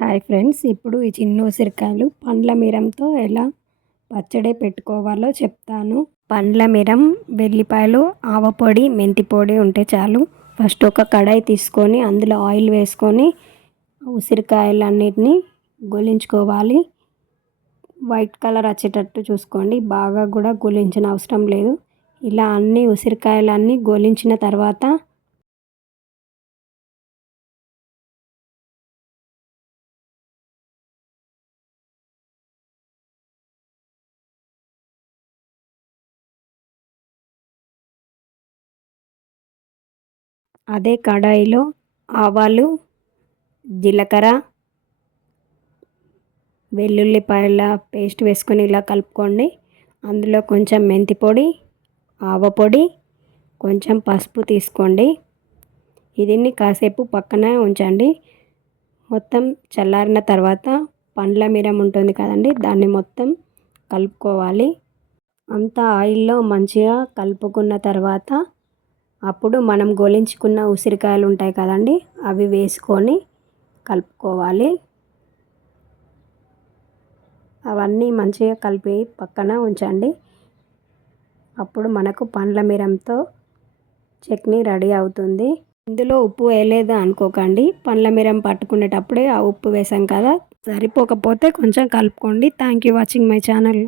Hi friends, ఇప్పుడు ఈ చిన్న ఉసిరికాయలు పండ్ల మిరంతో ఎలా పచ్చడి పెట్టుకోవాలో చెప్తాను. పండ్ల మిరం, వెల్లిపాయలు, ఆవపొడి, మెంతి పొడి ఉంటే చాలు. ఫస్ట్ ఒక కడాయి తీసుకొని అందులో ఆయిల్ వేసుకొని ఉసిరికాయలన్నిటిని గోలించుకోవాలి. వైట్ కలర్ వచ్చేటట్టు చూసుకోండి, బాగా కూడా గోలించిన అవసరం లేదు. ఇలా అన్ని ఉసిరికాయలన్నీ గోలించిన తర్వాత అదే కడాయిలో ఆవాలు, జీలకర్ర, వెల్లుల్లిపాయల పేస్ట్ వేసుకొని ఇలా కలుపుకోండి. అందులో కొంచెం మెంతి పొడి, ఆవపొడి, కొంచెం పసుపు తీసుకోండి. దీన్ని కాసేపు పక్కన ఉంచండి. మొత్తం చల్లారిన తర్వాత పండ్ల మిరం ఉంటుంది కదండి, దాన్ని మొత్తం కలుపుకోవాలి. అంతా ఆయిల్లో మంచిగా కలుపుకున్న తర్వాత అప్పుడు మనం గోలించుకున్న ఉసిరికాయలు ఉంటాయి కదండి, అవి వేసుకొని కలుపుకోవాలి. అవన్నీ మంచిగా కలిపి పక్కన ఉంచండి. అప్పుడు మనకు పండ్ల మిరంతో చట్నీ రెడీ అవుతుంది. ఇందులో ఉప్పు వేయలేదు అనుకోకండి, పండ్ల మిరం పట్టుకునేటప్పుడే ఆ ఉప్పు వేసాం కదా, సరిపోకపోతే కొంచెం కలుపుకోండి. Thank you watching my channel.